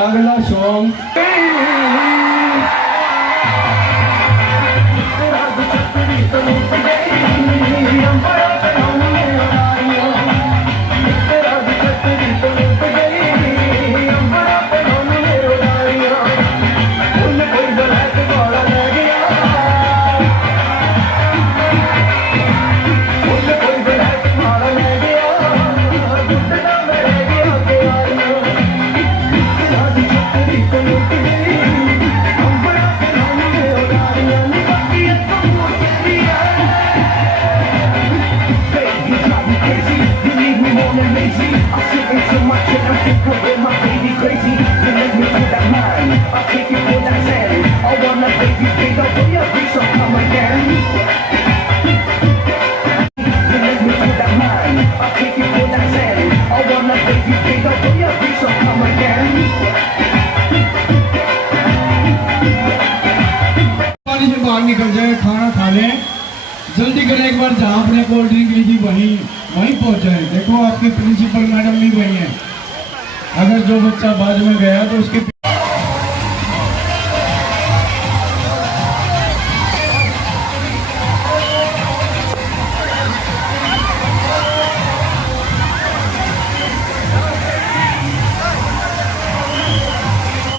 अगला सॉन्ग बाहर निकल जाए, खाना खा लें, जल्दी करें। एक बार जहाँ आपने कोल्ड ड्रिंक ली थी वहीं पहुँच जाए। देखो आपकी प्रिंसिपल मैडम नहीं गई हैं। अगर जो बच्चा बाद में गया तो उसके